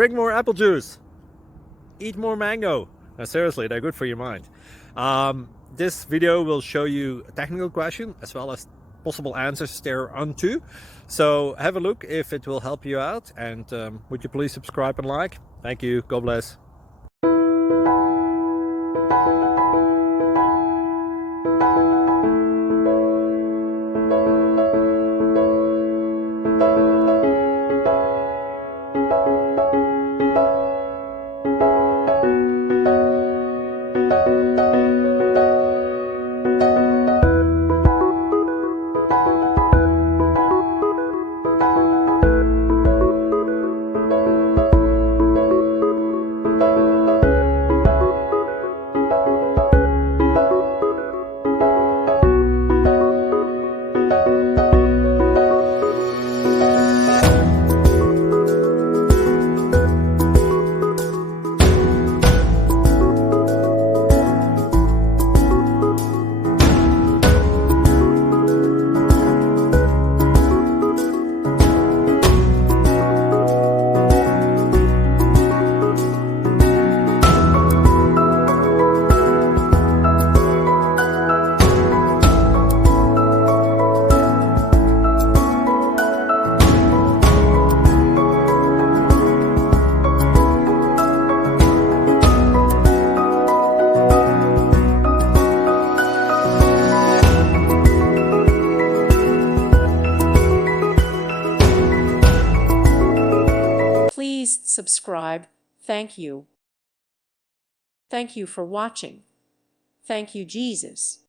drink more apple juice, eat more mango. Now, seriously, they're good for your mind. This video will show you a technical question as well as possible answers thereunto. So have a look if it will help you out, and would you please subscribe and like? Thank you. God bless. Please subscribe. Thank you. Thank you for watching. Thank you, Jesus.